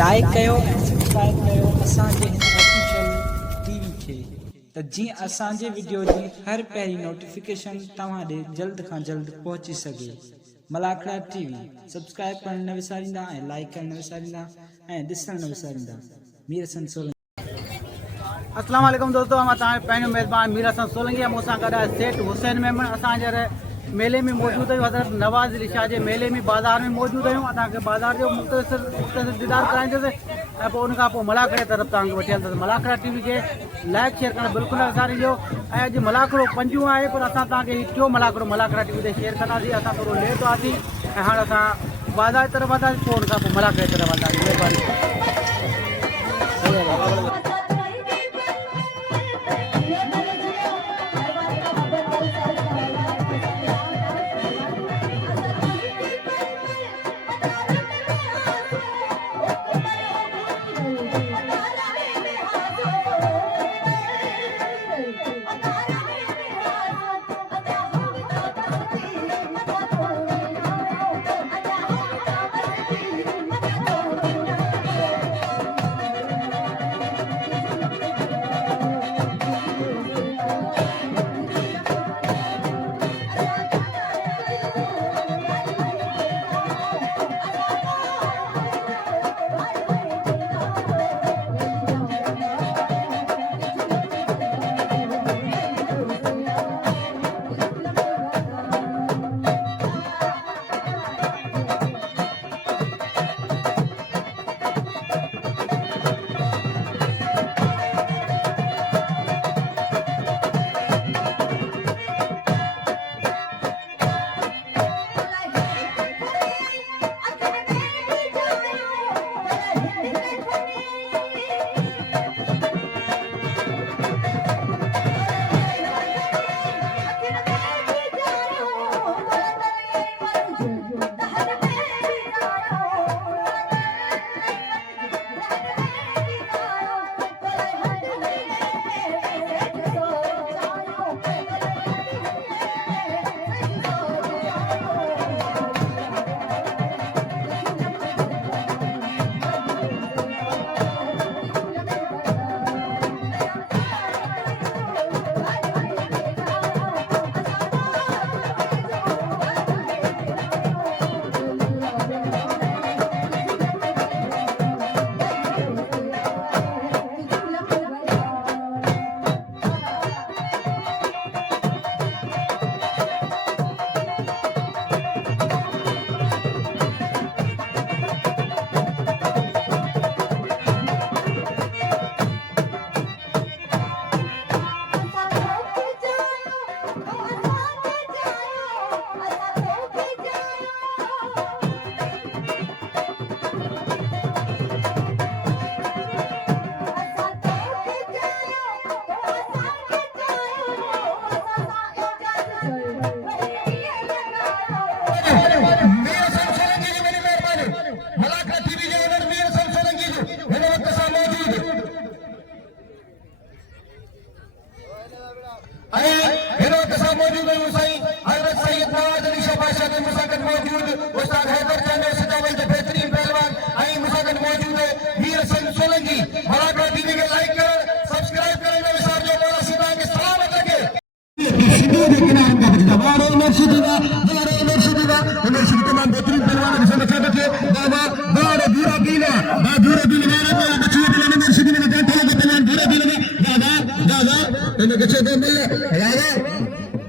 Like कयो ऐं subscribe कयो असांजे हिन ऑफिशियल टीवी खे त जीअं असांजे वीडियो जी हर पहिरीं नोटिफिकेशन तव्हां ॾे जल्द खां जल्द पहुची सघे। मलाखड़ा टीवी सब्सक्राइब करण न विसारींदा ऐं लाइक करण न विसारींदा ऐं ॾिसण न विसारींदा। मीर हसन सोलंकी। अस्सलाम वालेकुम दोस्तों, हम तव्हांजो पंहिंजो मेज़बान मीर हसन सोलंकी मूंसां गॾु आहे सेठ हुसैन मेमन। असांजे मेले में मौजूद आहियूं, हज़रत नवाज़ अली शाह जे मेले में बाज़ार में मौजूद आहियूं। असांखे बाज़ार जो मुख़्तलिफ़ दीदार कराईंदासीं ऐं पोइ उनखां पोइ मलाखड़े तरफ़ तव्हांखे वठी हलंदासीं। मलाखड़ा टीवी खे लाइक शेयर करणु बिल्कुलु न विसारिजो। ऐं अॼु मलाखड़ो पंजूं आहे, पर असां तव्हांखे टियों मलाखड़ो मलाखड़ा टीवी ते शेयर कंदासीं। असां थोरो लेट हुआसीं ऐं हाणे असां बाज़ार जी तरफ़ हलंदासीं, पोइ उनखां पोइ मलाखड़े तरफ़ हलंदासीं। महिरबानी।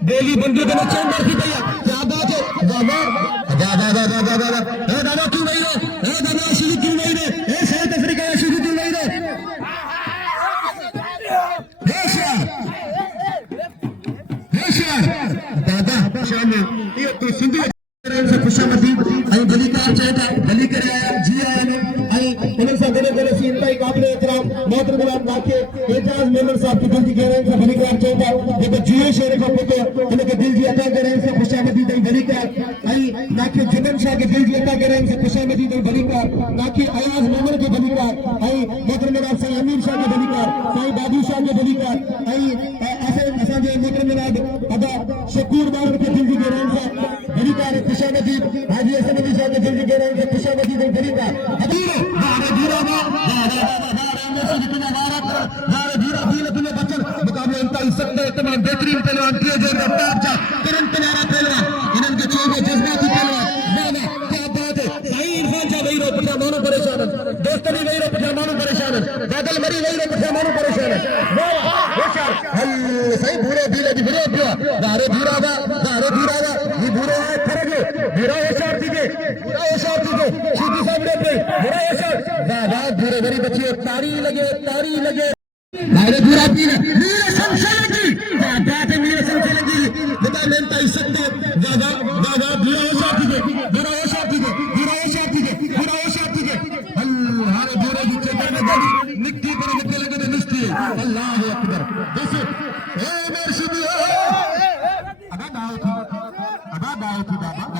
डेली बंदे के नीचे मरती भैया क्या बात है दादा दादा दादा दादा ए दादा क्यों नहीं रे ए दादा शुरू क्यों नहीं रे ए साउथ अफ्रीका या शुरू क्यों नहीं रे दादा शामिल ये तो सिंधी से खुशामदी आई भली का चाहता भली करे आया जी आया ने आई उन्हें से गले से इंतहा काबिल एहतराम मोहतरम गुलाम नाके एजाज मेमन साहब की दिल की गहराई से भली का चाहता ये तो जियो शेर को पुतो उन्हें के दिल की अता करे से खुशामदी दई भली का आई नाके जुनन शाह के दिल की अता करे से खुशामदी दई भली का नाके अयाज मेमन के भली का आई मोहतरम गुलाम साहब अमीर शाह के भली का साईं बाबू शाह के भली का आई ऐसे असाजे मोहतरम गुलाम अदा शकूर बाबर के दिल की गहराई से भली का खुशामदी हाजी हसन अली साहब के दिल की गहराई से खुशामदी दई भली का बेहतरीन पहलवान किए जो रफ्तार जा तुरंत प्यारा पहलवान इनके चोगे जज्बाती पहलवान वाह क्या बात है साईं इरफान जा वही रो पिछा मानो परेशान दोस्त भी वही रो पिछा मानो परेशान बादल मरी वही रो पिछा मानो परेशान वाह होशियार हल सही भूरे दिले दी भूरे पिया दारे धीरागा ये भूरे है खरगे भूरा होशियार दिखे सीधी सामने पे भूरा होशियार वाह भूरे गरी बच्चे तारी लगे दारे धीरा पी नीले संचलगी बात नीले संचलगी बता लेंता इससे वाह भूरा होशियार दिखे हारे भूरे की चेता में गली मिट्टी पर निकले लगे निस्ती अल्लाह अकबर देखो ए मेरे शिवी अबा दाओ थी बाबा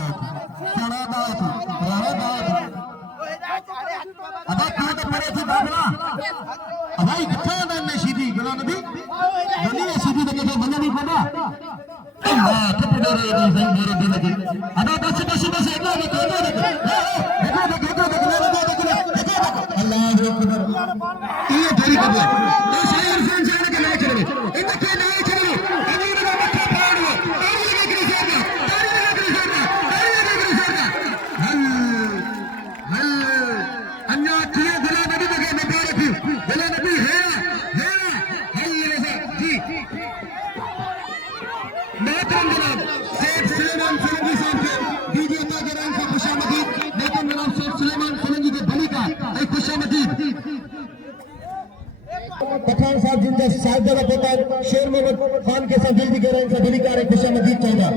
चढ़ा दाओ थी राणा दाओ थी अबा कहाँ तो पड़े थी बाबला अबाई कितना दान में सीधी गला नबी गली में सीधी लगे तो मना नहीं पड़ा अल्लाह तो पड़े रहे सही मेरे दिल की अबा बस देखो अल्लाह अकबर ये देरी कर दिया ये सही इंसान जाने के नहीं चले इनके नहीं चले अमीर का मक्खा फाड़ लो तारी लगे हल अन्या किए गुलाम नबी लगे मुबारक गुलाम नबी है हल जी मोहतरम जनाब शेख सुलेमान सोलंकी साहब के डीजे अता के नाम से खुशामदीद लेकिन जनाब शेख सुलेमान सोलंकी के बली का एक खुशामदीद पठान साहब जिनका साहिबजादा पोता शेर मोहम्मद खान के साथ दिल की गहराई से बली का एक खुशामदीद चाहता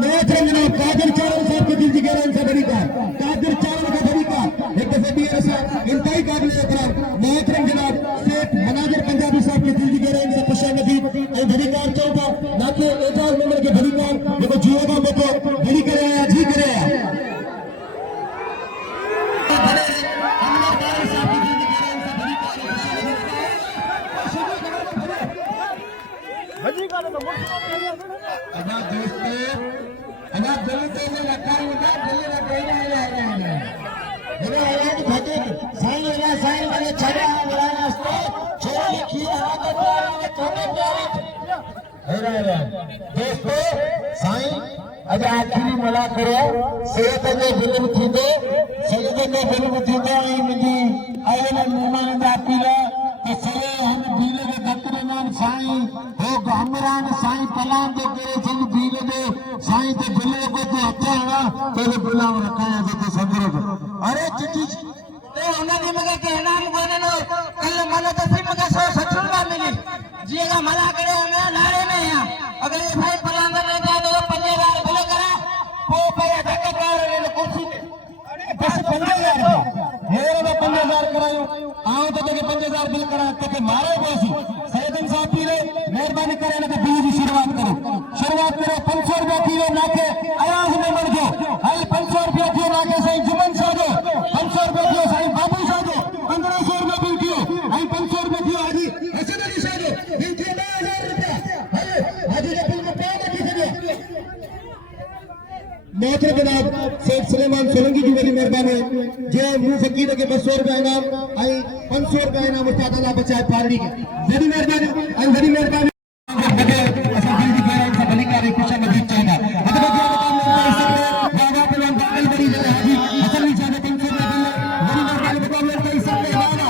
मोहतरम जनाब कादिर चारण साहब के दिल की गहराई से बली का कादिर चारण का बली का एक दफा भी ऐसा इंतहाई काबिल एहतराम मोहतरम जनाब शेख मनाजिर पंजाबी साहब के दिल की गहराई से खुशामदीद और बलीकार चाहता ना कि एजाज नंबर के बलीकार देखो जियोगा देखो बली करे आया जी करे आया अना दोस्तों अना दिल से लगा हुआ दिल लगे मेरे आवाज भजन साईं वाले छड़ा वाला रास्ते छोड़ लिखी आवाज के तोने प्यारे हेरा दोस्तों साईं अज आखिरी मला करो सेहत में फिल्म थी दे सजदे में फिल्म थी दे मुझी आयन मेहमान दा पीला के सरे हम बीले के दत्तरमान साईं हो हमरान साईं पलान दे करे सन बीले दे साईं ते बिले को ते हथाना तेरे बुलाव रखाया ते संदरो अरे चिट्ठी ते उन्होंने मगे कहना बोले नो कल मन तो फिर मगे 170 का मिली जीगा मला करे मैं नारे में है अगर ये भाई पलान में जा दो 5000 बिल करा वो पे धक्का कर ले कुर्सी बस 5000 मेरे में 5000 करायो आओ तो के 5000 बिल करा के मारे पैसे सैयदन साहब पीले मेहरबानी करे ना बिल की शुरुआत करो 500 रुपया किलो नाके आयाज में मर गयो हल 500 रुपया किलो नाके सही जुमन साजो 500 रुपया किलो सही बाबू साजो 1500 रुपया बिल किलो आई 500 रुपया किलो हाजी हसन अली साजो बिल किलो 2000 रुपया हल हाजी के बिल को पे नहीं दिया मोहतरम जनाब शेख सुलेमान सोलंकी की बड़ी मेहरबानी जो मुंह फकीर के 200 रुपया इनाम आई 500 रुपया इनाम उस्ताद अल्लाह बचाए पारड़ी के बड़ी मेहरबानी आई बड़ी मेहरबानी बड़े असल दिल की गहराई से बली का खुशा मदीद चाहता मतलब क्या बाबा पहलवान बागल बड़ी जगह हाजी हसन अली साहब 500 रुपया बड़ी मेहरबानी मुकाबले कई सब में वाला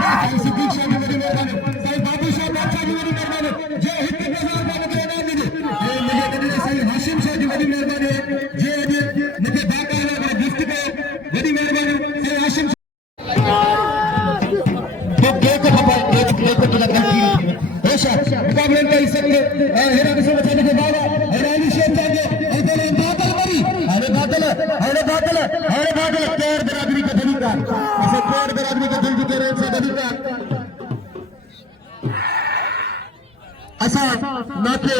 साईं सिद्दीक शाह की बड़ी मेहरबानी साईं बाबू शाह बादशाह की बड़ी मेहरबानी जो हित के बाजार में के इनाम दे मुझे बड़ी साईं हाशिम शाह की बड़ी मेहरबानी जे मुझे बाकायदा का गिफ्ट के बड़ी मेहरबानी साईं हाशिम तो केक तो लगा ऐसा मुकाबले का हिस्सा ले हेरा के बचाने के बाद हरानी शेख जाके इधर बादल मरी अरे बादल केर बरादरी के बली का ऐसे केर बरादरी के दिल की गहराई से बली का ऐसा नाके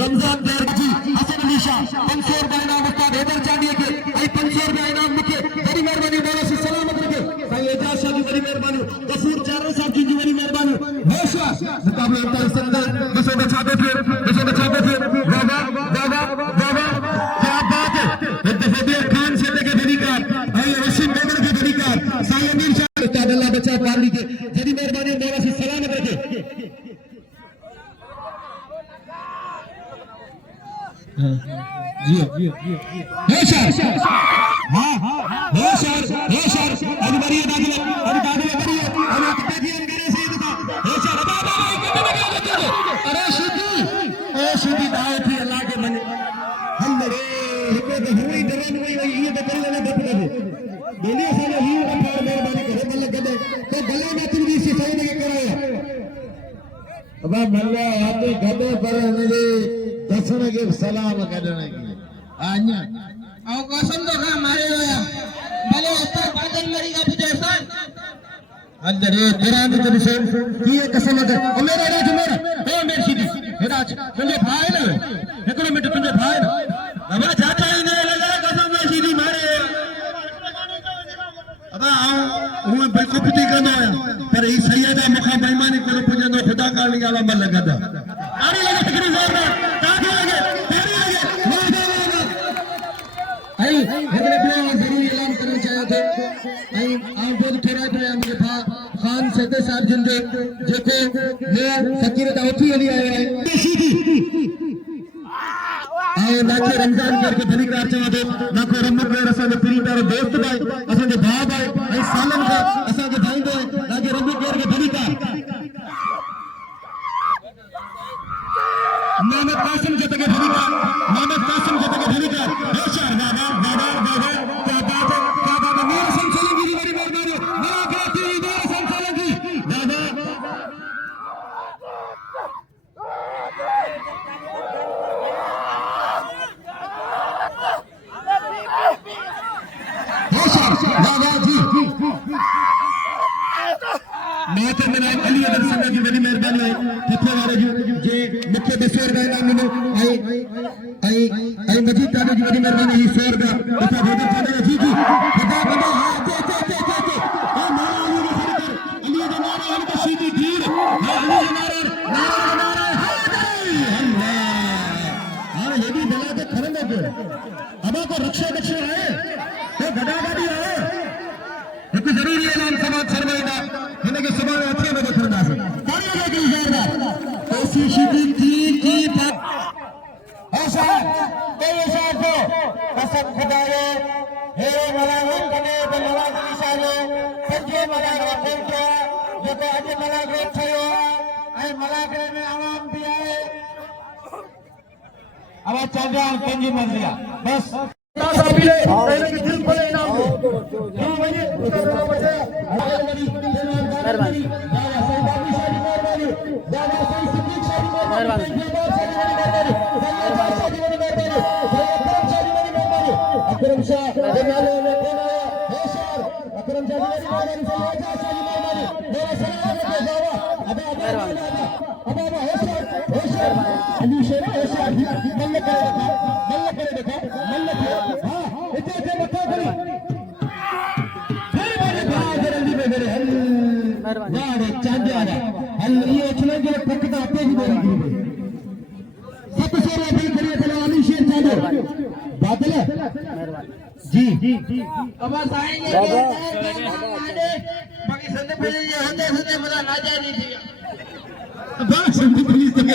रमजान दर जी हसन अली शाह 500 रुपया इनाम उस्ताद हैदर चांदिया के आई 500 रुपया इनाम मुके बड़ी मेहरबानी बोला से सलामत रखे साईं एजाज शाह की बड़ी मेहरबानी कसूर चारण साहब की बड़ी मेहरबानी बेशा मुकाबले का हिस्सा ले बसों बचाते थे बाबा क्या बात है एक दफा भी खान से के बड़ी कार आई रशीद नगर के बड़ी कार साईं अमीर शाह उस्ताद अल्लाह बचा पारली के बड़ी मेहरबानी बोला से सलामत रखे जी होशियार हाँ होशियार आज बढ़िया दाखिल आज दाखिल बढ़िया और कितना जी अंगरे से था होशियार अरे सीधी दाव थी अल्लाह के मन हम रे हिम्मत हुई डरन हुई ये तो कर लेना दे करे बोलिए साले ही का पार मेहरबानी करे मल्ल गदे तो गले में तुम जी से सही नहीं कराया अब मल्ल आते गदे पर मुझे दसने के सलाम करने की आन्या आओ कसम तो खा मारे होया भले उस्ताद बादल मरी का पुजरसान अंदर ये तेरा भी तेरी से ये कसम है ओ मेरा राज मेरा ओ मेरी सीधी राज तुझे भाई ना एकड़ो मिनट तुझे भाई ना अब जाता ही नहीं लगा कसम में सीधी मारे अब आओ वो बिल्कुल पिटी करना है पर ये सैयदा मुखा बेईमानी को पुजनो खुदा का नहीं आला मल लगा आरी लगे तकरी जोर में ताकि लगे तारी लगे आई हमने अपना जरूरी ऐलान करना चाहे थे आई आप बहुत थोड़ा तो मुझे खान सदे साहब जिंदे जेको मैं फकीर दाऊदी अली आया है आए नाके रमजान करके भली कार चवा दे नाको रमत में असा के पीरी तारो दोस्त भाई असा के भाई भाई आई सालन का असा के भाई दे नाके रमत करके भली कार मोहम्मद कासिम जते के भली कार मोहम्मद कासिम जते के भली कार होशियार बाबा क्या बात है मेरे संचालन की बड़ी मेहरबानी मेरा कहती है मेरे संचालन की दादा मात्र में अली अदर संघ की बड़ी मेहरबानी है कितने वाले जे मुख्य बसोर गायना मिलो आई मजीद ताने की बड़ी मेहरबानी ही सोर का तथा भोजन ताने जी की खुदा बंदा हां ते ए नारा अली के नारा अली का सीधी धीर अली के नारा अल्लाह ये भी बला के खरन के अब को रक्षा है तो गदा गाड़ी है एक जरूरी ऐलान समाज फरमाइना इनके समाज अच्छे में देखना है करिए कि जोरदार ऐसी सीधी की बात ऐसा को कसम खुदाए हे मलागत कने तो नवाज निशाने सच्चे मलागत पहुंचा जो तो आज मलागत थयो ऐ मलागत में आवाम भी आए अब चल रहा कंजी मंजिया बस साबिले पहले के दिल खोले इनाम दो हां भाई मेहरबानी दादा सईदानी शादी मेहरबानी दादा सई सिद्दीक शादी मेहरबानी अकरम शाह जनाले में कौन आया होशियार अकरम शाह मेहरबानी शादी मेहरबानी मेरा सलाम है दावा अब होशियार अली शेर होशियार मल्ल करे देखा हां इतने मत करी फिर मेरे भाई जल्दी में मेरे मेहरबानी यार चांदे आ हल ये चले जो पकड़ा पे ही बोल दी सब सारे अभी करिए चलो अली शेर चांदे बादल जी अब आएंगे बाकी संदे पहले ये होते मजा ना जाए नहीं थी बस संदे पुलिस तक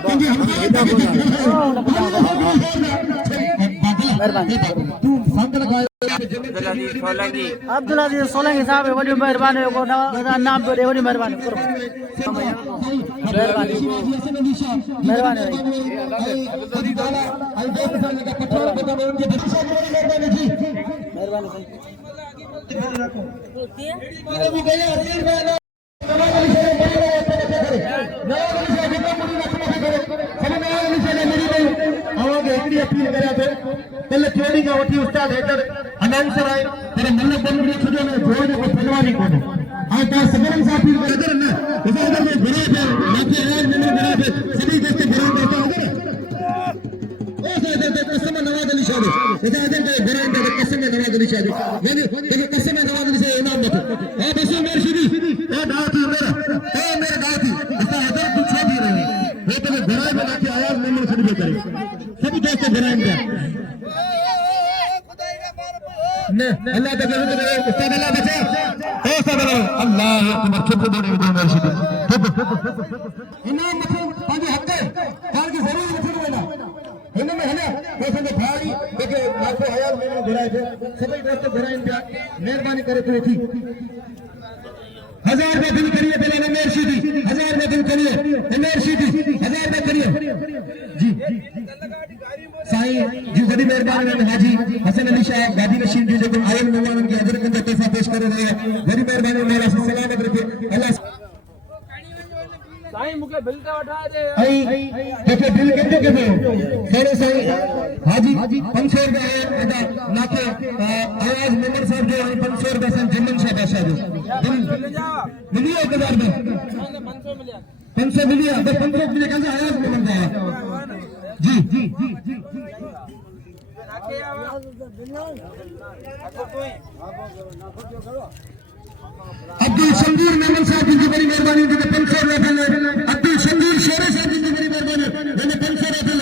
क्योंकि हम मेहरबानी तू संग लगा अब्दुल अजीज सोलंकी साहब बड़ी मेहरबानी को नाम तो दे बड़ी मेहरबानी मेहरबानी पहले ट्रेनिंग वठी उस्ताद हैदर अनाउंसर आए तेरे मल्ल बंदरी छुजो ने जोड़ को पहलवानी को हां का सबरन साहब भी हैदर ना इधर में घरे पे लाके यार मैंने घरे पे सभी जैसे घरे पे हैदर ओ से कसम नवाज अली शाह इधर के घरे पे कसम नवाज अली शाह यानी देखो कसम नवाज अली शाह इनाम मत हां बस मेरी सीधी ए दाती मेरा दाती इधर हैदर पूछे भी रहे वो तो घरे पे लाके आवाज मैंने सुन के करे सभी दोस्त घरे में ने अल्लाह तक उस्ताद अल्लाह बचा ए सब अल्लाह अकबर चुप दे दे मर्शिद चुप इनाम मतलब पाजे हक है कार की जरूर रखना हिनमें हले पैसे जो भाई देखे लाखों हजार में घुराए थे सभी दोस्त घुराइन पिया मेहरबानी करे तो थी 1000 रुपए दिन करिए पहले नमेर सीधी 1000 रुपए दिन करिए नमेर सीधी 1000 रुपए करिए जी साईं जी बड़ी मेहरबानी हाजी हसन अली शाह गादी नशीन जी जो आयल मेहमानन की हजरत में तोहफा पेश कर रहे हैं बड़ी मेहरबानी मौला से सलामत रखे अल्लाह साईं मुके बिल का उठा दे आई देखे बिल केते केते सारे साईं हाजी 500 रुपए है अदा नाके आवाज मेंबर साहब जो 500 रुपए से जमन शाह बादशाह जो बिल मिलिए 1000 में 500 मिलिए बस 500 मिलिए कैसे आवाज मेंबर साहब जी जी अब्दुल शंगूर मेमन साहब जी की बड़ी मेहरबानी जी 500 रुपए अब्दुल शंगूर शेरे साहब जी की बड़ी मेहरबानी मैंने 500 रुपए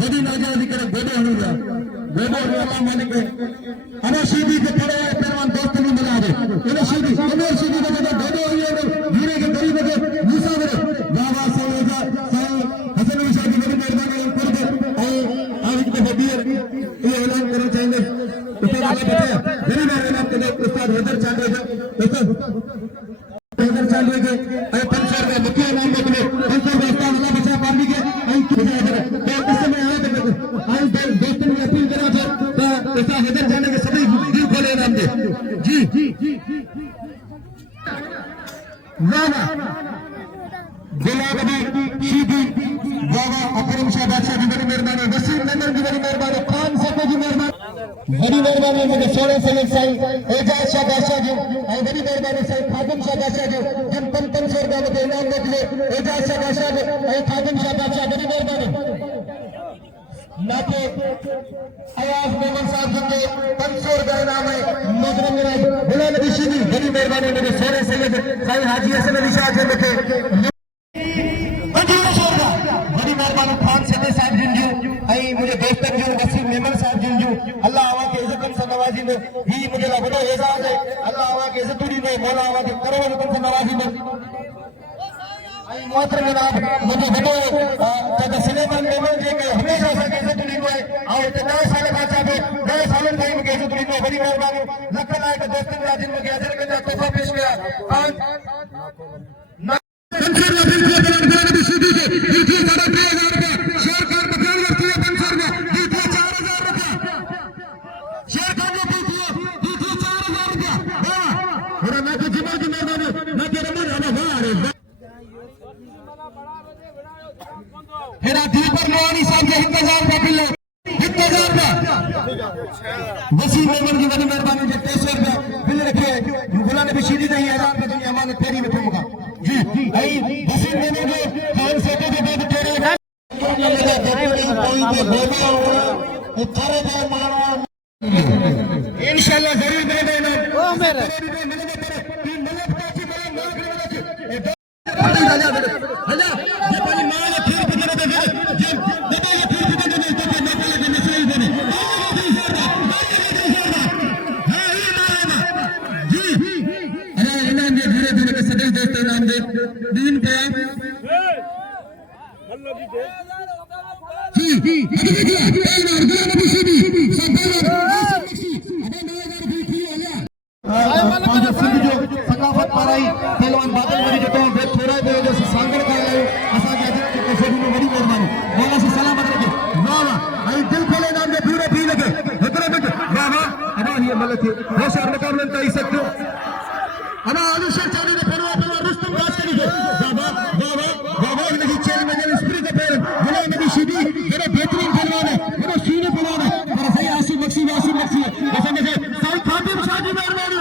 बड़ी नाजादी करे गोदो हनुजा गोदो अल्लाह मालिक अरे सीधी के पड़े पहलवान दोस्त भी मिला दे अरे सीधी कमर सीधी के गोदो ये धीरे के गरीब के मूसा मेरे बाबा सैयदा साईं हसन अली शाह जी की बड़ी मेहरबानी कुर्ब आज के हदीर ये ऐलान करना चाहेंगे उस्ताद अल्लाह बचाए मेरी मेहरबानी के उस्ताद हैदर चांदे हैदर चांदे के 500 रुपए मुख्य इनाम में 500 रुपए उस्ताद अल्लाह बचाए पार्टी के तो इस समय आए थे आज दोस्तों ने अपील करा था तो उस्ताद हैदर चांदे के सभी दिल खोले इनाम दे जी वाह गुलाब अली शीदी बाबा अकरम शाह बादशाह की बड़ी मेहरबानी वसीम नंदन की बड़ी मेहरबानी 500 की मेहरबानी बड़ी मेहरबानी मुझे 16 सैयद साईं एजाज शाह बादशाह जी और बड़ी मेहरबानी साईं खादिम शाह बादशाह जी जिन 500 रुपए मुझे इनाम दे एजाज शाह बादशाह जी और खादिम शाह बादशाह बड़ी मेहरबानी नाके आवाज मेमन साहब जी के 500 रुपए इनाम है मोहतरम गुलाम अली शीदी बड़ी मेहरबानी मुझे 16 सैयद साईं हाजी हसन अली शाह जी के बड़ी मेहरबानी खान सदे साहब जिंजू आई मुझे दोस्त जो वसीम मेमन साहब जिंजू अल्लाह आवा के इज्जत से नवाजी में ही मुझे बड़ो एजाज है अल्लाह आवा के इज्जत दी में मौला आवा के करोड़ हुक्म से नवाजी में आई मोहतरम जनाब मुझे बड़ो तद सुलेमान मेमन जी के हमेशा से इज्जत दी में और ते 10 साल का चाहे 10 साल टाइम के इज्जत दी में बड़ी मेहरबानी लख लाख दोस्तों राजिन में हाजिर के तोहफा पेश किया और मेरा दीपर लोहानी साहब के 1000 रुपए बिल 1000 रुपए वसीम मेमन की बड़ी मेहरबानी जो 300 रुपए बिल रखे गुलाम नबी शीदी नहीं ऐलान पे दुनिया मान तेरी में ठुमका जी आई वसीम मेमन के खान सेटे के बाद तेरे इंशाल्लाह जरूर दे देना ओ मेरे दीन पे सकाफत पाराई पहलवान बादल वरी जो थोड़ा दे जो सांगड़ कर रहे असा के कैसे भी बड़ी मेहरबानी मौला से सलामत रखे वाह आई दिल खोले नाम दे पूरे भी लगे इतने बिट वाह वाह अबा ये मलक है होशियार मुकाबले कर सकते हो अबा आलिशा चाली ने पहलवान रुस्तम बात करी बाबा बाबा बाबा नबी चेल में जब स्प्रिंग के पैर गुलाम नबी शीदी मेरे बेहतरीन पहलवान है मेरे सीने पहलवान है और सही आसिफ मक्सी ऐसे में साईं खादिम शाह जी मेहरबानी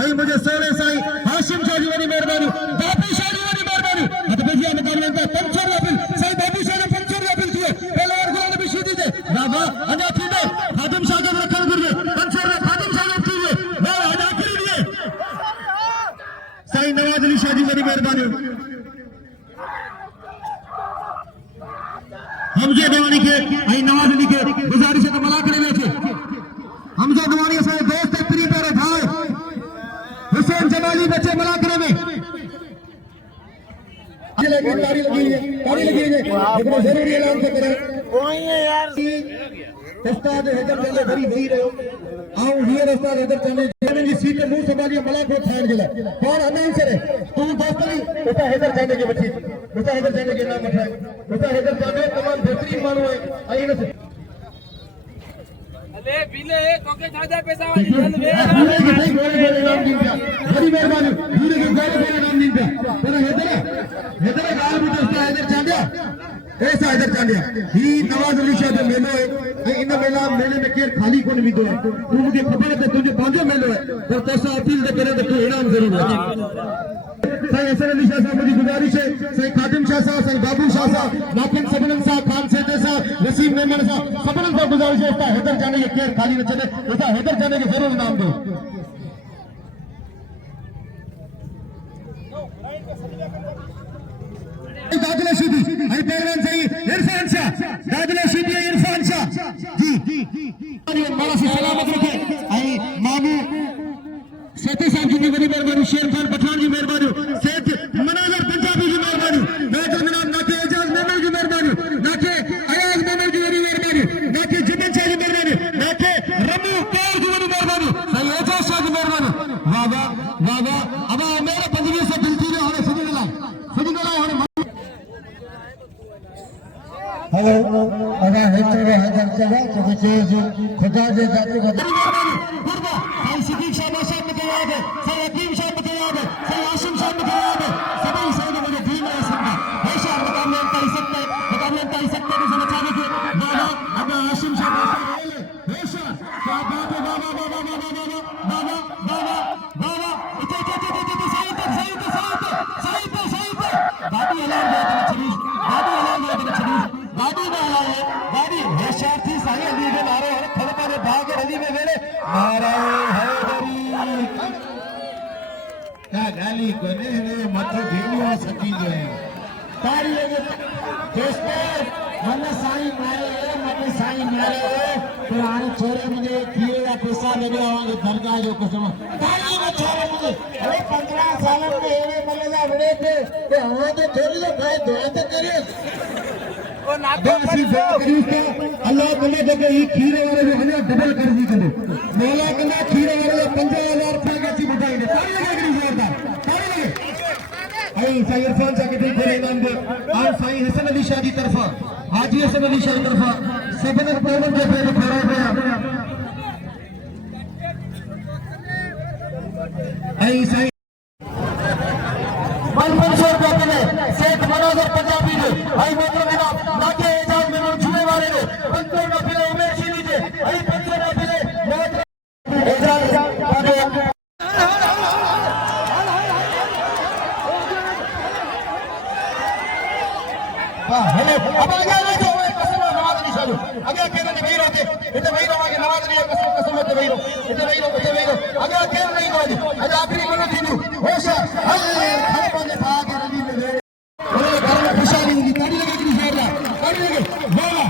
आई मुझे सोने साईं हाशिम शाह जी वाली मेहरबानी बाबू शाह जी वाली मेहरबानी अतबजिया मुकाबले का 500 रुपए साईं बाबू शाह ने 500 रुपए दिए पहलवान गुलाम नबी शीदी दे बाबा अना थी दे खादिम शाह के रखन गुरु 500 रुपए खादिम शाह ने दिए बाबा अना कर दिए साईं नवाज अली शाह जी वाली मेहरबानी हमजा दवानी के आई नवाज अली के गुजारिश है तो मला करे बैठे हमजा दवानी से दोस्त है प्री प्यारे भाई हुसैन जमाली बच्चे मला करे में अगले गिरदारी लगी है ताली लगी है लेकिन जरूरी ऐलान से करें वही है यार उस्ताद हैदर चंदे भरी थी रहो आओ हियर उस्ताद हैदर चंदे जी सीट मुंह संभालिए मला को ठाण गेला कौन अनाउंसर है तू दोस्त नहीं उस्ताद हैदर चंदे के बच्ची उस्ताद हैदर चंदे के नाम मठाए उस्ताद हैदर चंदे तमाम बेहतरीन मानो है आई न अले बिले तोके ज्यादा पैसा वाली चल वे नाम दिन का बड़ी मेहरबानी भूले के गोले नाम दिन का पर हैदर गाल बुटे उस्ताद हैदर चंदे ऐसा हैदर चंदे ही नवाज अली शाह जो मेलो है इन मेला मेले में केर खाली कोन विदो है तू मुझे खबर है तुझे बांधो मेलो है पर तोसा अपील दे करे तो इनाम जरूर है सही हसन अली शाह साहब मुझे गुजारिश है सही खादिम शाह साहब सही बाबू शाह साहब नाकिन सबनम साहब खान सेठे साहब वसीम मेमन साहब सबनम को गुजारिश है उसका हैदर जाने के केर खाली न चले उसका हैदर जाने के जरूर इनाम दो दादला सीधी आई पहलवान सही इरफान शाह दादला सीधी इरफान शाह जी माला से सलामत रखे आई मामू सेठी साहब जी की बड़ी मेहरबानी शेर खान पठान जी मेहरबानी सेठ मनाजर पंजाबी की मेहरबानी नाजर जनाब नाके एजाज मेमन की मेहरबानी नाके अयाज मेमन की बड़ी मेहरबानी नाके जिमन शाह की मेहरबानी नाके रमू कौर की बड़ी मेहरबानी सही एजाज शाह की मेहरबानी वाह वाह वाह अब मेरे पंजवी से दिल थी होने सुधी गला होने हेलो अगर हेचरे हजर चला तो कुछ खुदा जे जाते का सही सिद्दीक शाह साहब मुझे याद है सही हकीम शाह मुझे याद है सही आशिम शाह मुझे याद है सभी सही मुझे दीन है सकता हमेशा मुकाबले में सकते नहीं समझाने के बाबा अब आशिम शाह हमेशा क्या बात है बाबा बाबा बाबा बाबा बाबा बाबा इते सही गाड़ी अलार्म दे दे छरीश गाड़ी अलार्म दे दे छरीश गाड़ी में आया है गाड़ी होशियार थी साई अली के नारे और खड़पा ने भाग अली में मेरे नारे हैदरी क्या गाली कोने ने मथे भेड़ियों सकी गए तारी लगे दोस्तों मन साई मारे तो आने छोरे मुझे किए का पैसा ले गया आवांगे दरगाह जो कसम तारी में छोरे मुझे अरे 15 साल में ये मलेला बड़े थे तो हवा तो थोड़ी तो भाई दुआ तो करे ओ ना तो अल्लाह बोले जगह ये खीरे वाले जो हमें डबल कर दी करे मौला कना खीरे वाले 50,000 रुपए के ची बताई ने तारी लगे कि जोरदार तारी लगे आई साईं इरफान शाह के दिल खोले इनाम दे और साईं हसन अली शाह की तरफा हाजी हसन अली शाह की तरफा सबने पेमेंट के पे खड़ा गया आई साईं 500 रुपए के सेठ मनोहर पंजाबी ने आई मतलब मेरा नाके एजाज में छुने वाले ने 500 रुपए उमेश जी ने आई 500 रुपए एजाज हेलो अब आ गया जो कसम नवाज अली शाह आगे अकेले नहीं रहते इतने वही रहोगे नवाज अली कसम होते वही रहो आगे अकेले नहीं रहोगे आज आखिरी मिनट थी होशा अरे खड़पा ने भाग रली में मेरे घर में खुशहाली होगी ताली लगे कि जोरदार ताली लगे वाह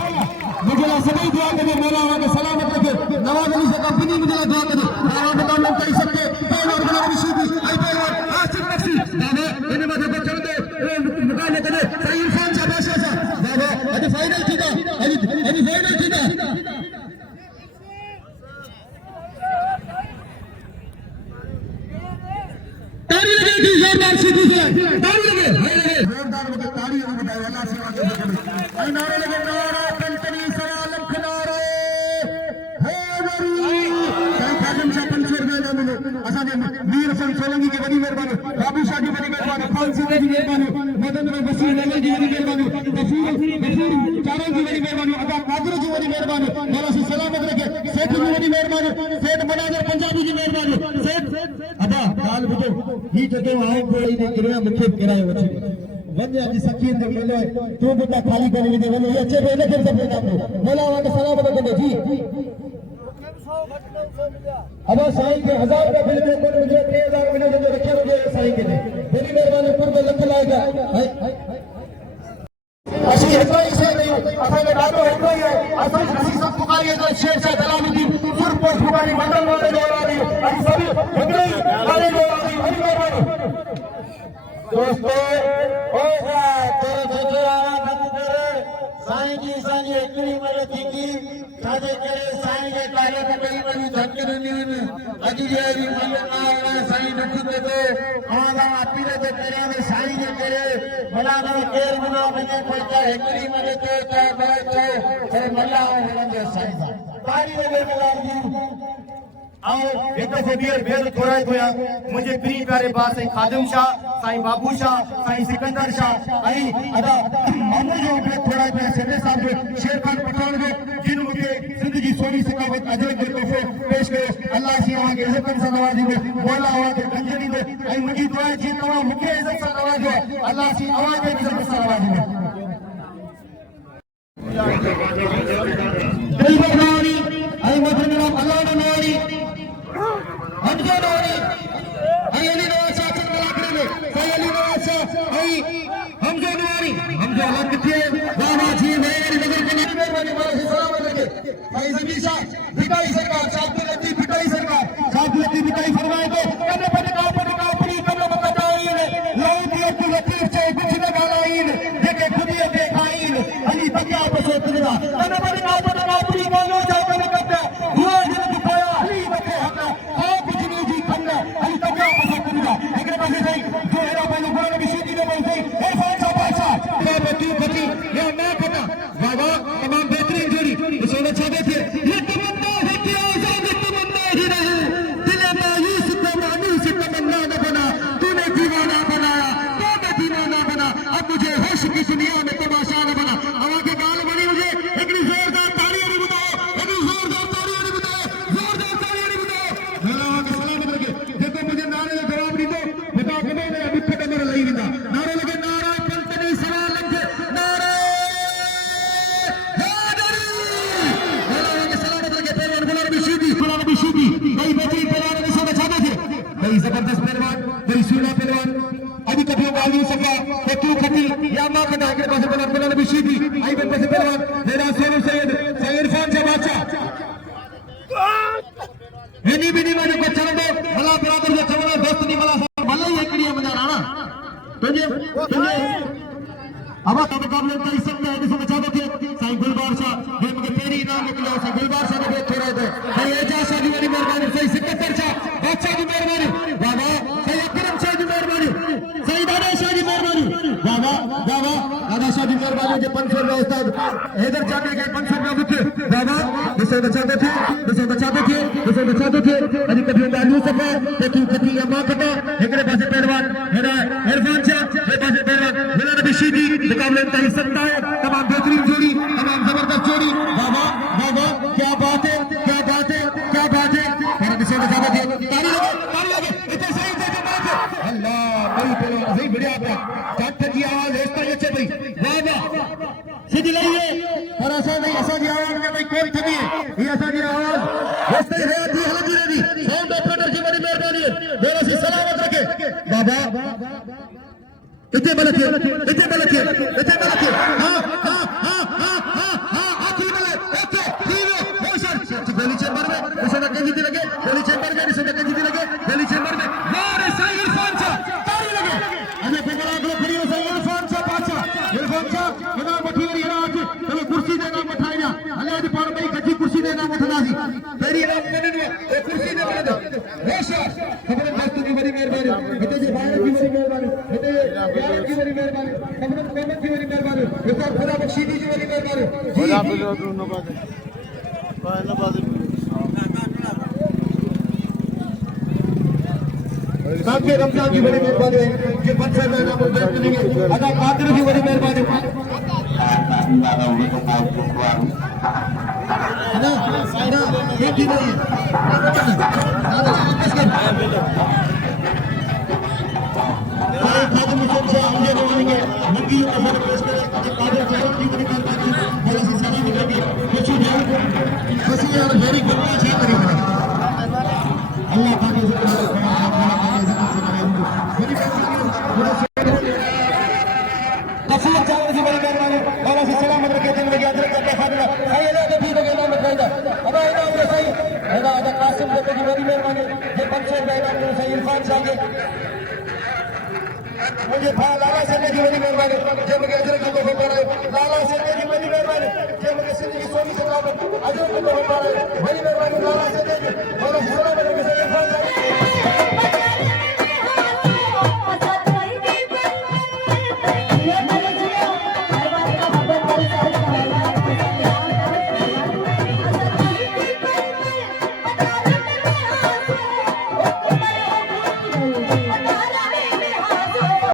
मुझे सभी दुआ करे मौला हमें सलामत रखे नवाज अली से कंपनी मुझे दुआ करे आप बताओ हम कह सकते पहलवान बना रशीदी आई पहलवान आसिफ नक्सी दादा इन्हें मदद कर दे मुकाबले करे सही इरफान शाह बादशाह दादा आज फाइनल थी ना आज फाइनल थी ना ताली लगे कि जोरदार सीधी से ताली लगे जोरदार मतलब ताली लगे बताओ अल्लाह से बात आई नारे लगे नारा कंटनी सलाम खनारे हैदरी साईं खादिम शाह पंचर में ना मिलो असा ने वीर हसन सोलंकी की बड़ी मेहरबानी बाबू शाह की बड़ी मेहरबानी खान सिंह की मेहरबानी मदन में वसीम नगर की बड़ी मेहरबानी गफूर चारों की बड़ी मेहरबानी अदा कादर की बड़ी मेहरबानी मौला से सलामत रखे सेठ की बड़ी मेहरबानी सेठ मनाजर पंजाबी की मेहरबानी सेठ अदा गाल बुझो ही जगह आओ कोई ने किरया मुखे किराए वठी वन्या जी सकीन दे मेलो तू बुता खाली कर दे वनो ये अच्छे पहले कर दे नाम मौला वा के सलामत रखे जी अब साईं के 1000 का बिल में कोई मुझे 3000 मिले जो रखे मुझे साईं के बड़ी मेहरबानी पर पे लख लाएगा असी हेतोई से नहीं असा में डालो हेतोई है असा असी सब पुकारिए तो शेर शाह जलालुद्दीन सुर पोस्ट पुकारी मंडल वाले जो आ रही है सभी हेतोई वाले जो आ रही है बड़ी मेहरबानी दोस्तों ओ तेरे साईं जी असांजी हिकिड़ी मदद थींदी छाजे करे साईं जे कार्य में कई वॾी धमकी ॾिनियूं आहिनि अॼु जे अहिड़ी मल न आहे साईं ॾुख पिए थो तव्हां अपील थो करियां त साईं जे करे भला न केरु गुनाह वञे पर त हिकिड़ी मदद थियो त ॿ थियो पर मल्ला हलंदो साईं सां तारी लॻे मिलाइयूं आओ एक दफे बेर थोड़ा होया मुझे प्री प्यारे बात साईं खादिम शाह साईं बाबू शाह साईं सिकंदर शाह आई अदा मामू जो पे थोड़ा पे सेठे साहब जो शेर खान पठान जो जिन मुझे सिंध जी सोनी सकावत अजय के तोहफे पेश कयो अल्लाह सी वहां के इज्जत से नवाजी में मौला वहां के कंजरी में आई मुझी दुआ जी तमाम मुझे इज्जत से नवाजो अल्लाह सी आवाज के इज्जत से नवाजी में दिल बरनानी आई मदन अल्लाह ने नवानी हमजा नवानी आई अली नवाज शाह चंद लाकड़े में सही अली नवाज शाह आई हमजा नवानी हमजा अलग किथे बाबा जी मेरी नजर के लिए मेहरबानी मारा से सलाम लगे भाई जमीर शाह बिटाई सरकार शाह लतीफ बिटाई सरकार शाह लतीफ बिटाई फरमाए तो कने पने का पड़ी कने मत जाइन लौटी अब्दुल लतीफ से कुछ न गालाइन जेके खुदी के खाइन अली तकिया बसो तुला कने पने का पड़ी बोलो जाओ कने कटा हुआ जन दिखाया अली बके हक अली तकिया बसो तुला एकरे पासे सही जो हेरा पहले गुरु नबी सीधी ने बोल सही ए फाइसा पासा बाबा तू बची या मैं पता बाबा तमाम बेहतरीन जोड़ी सोने छावे थे ये तमन्ना है कि आजाद तमन्ना ही रहे दिल मायूस को मायूस तमन्ना न बना तूने दीवाना बनाया तो मैं दीवाना बना अब मुझे होश की दुनिया में तमाशा न बना हवा के गाल बनी मुझे एक जोरदार तालियां नहीं बताओ एक जोरदार तालियां नहीं बताओ जोरदार तालियां नहीं बताओ मेरा के सलाम लगे देखो मुझे नारे का जवाब नहीं दो बता के मैं अभी तक मेरा नहीं दिंदा नारे लगे नारा पंतनी सवाल लगे नारे कई बेहतरीन पहलवान निशान छाते थे कई जबरदस्त पहलवान कई सूना पहलवान अभी कभी मालूम सका तो क्यों खती या मां कदा के पास पहलवान भी सीधी आई बन पास पहलवान मेरा सोनू सैयद इरफान से बादशाह हेनी भी नहीं माने को चलो भला बराबर जो चलो दोस्त नहीं भला भला ही एकड़ी मजा राणा तुझे अब तब मुकाबले कई सकते हैं जिसे बचा देते साईं गुलबार शाह ये मगर तेरी नाम निकलो साईं गुलबार शाह ने बहुत थोड़ा दे साईं एजाज शाह जी वाली मेहरबानी साईं सिकंदर शाह बादशाह की मेहरबानी बाबा साईं अकरम शाह की मेहरबानी साईं दादा शाह की मेहरबानी बाबा बाबा दादा शाह की मेहरबानी जो 500 रुपया उस्ताद हैदर चाहते के 500 रुपया मुझे बाबा जिसे बचाते थे अभी कभी मालूम सका तो क्यों खती या मां कटा एकरे पासे पहलवान मेरा इरफान शाह मेरे पासे पहलवान मेरा नबी सीधी मुकाबले में हिस्सा है तमाम बेहतरीन जोड़ी तमाम जबरदस्त जोड़ी बाबा बाबा क्या बात है मेरा निशान ज्यादा थे ताली लगे इतने सही थे अल्लाह बड़ी पहलवान सही बढ़िया था डॉक्टर की आवाज ऐसा ही अच्छे भाई बाबा सीधी लाइए और ऐसा नहीं ऐसा की आवाज में भाई कोई थमी है ये ऐसा की आवाज ऐसे ही रहती हलती रहती साउंड ऑपरेटर की बड़ी मेहरबानी है मेरा सी सलामत रखे बाबा इतने बलत है हां आखिरी बलत ओके तीनो मोशन गोली चेंबर में उसने कंजी दी लगे गोली चेंबर में मारे साईं इरफान शाह ताली लगे अने पेगला अगले खड़ी हो साईं इरफान शाह इना मठी वरी रात तमे कुर्सी देना मठाइना हले आज पाण भाई गजी कुर्सी देना मठनासी तेरी नाम कने ए कुर्सी दे मत होशियार खबर दोस्त की बड़ी मेहरबानी हिते जे बाहर की बड़ी मेहरबानी हिते यार की बड़ी मेहरबानी खबर कमत की बड़ी मेहरबानी हिते खुदा बख्शीदी की बड़ी मेहरबानी खुदा बिलो न बात साहब रमजान की बड़ी मेहरबानी है ये 500 रुपए का बैठ करेंगे अदा कादिर की बड़ी मेहरबानी है ना ये की नहीं सारे खादिम हुसैन से हमजे बोलेंगे मंगी अफर पेश करें कादिर की बड़ी मेहरबानी बड़ा सी सलाम करेंगे कुछ ध्यान खुशी और बड़ी गुप्ता छे करेंगे अल्लाह पाक कफूर चावल की बड़ी मेहरबानी वाला से सलामत रखे दिन में याद रखा फातिमा आई अल्लाह के भी लगे नाम रखा अब आइना उसे सही हैदा आदा कासिम की बड़ी मेहरबानी ये 500 रुपए का सही इरफान शाह के मुझे भाई लाला सेठ की बड़ी मेहरबानी जे मुझे अजर को तो फरमाए लाला सेठ की बड़ी मेहरबानी जे मुझे सिंधी सोनी से अजर को तो फरमाए बड़ी मेहरबानी लाला सेठ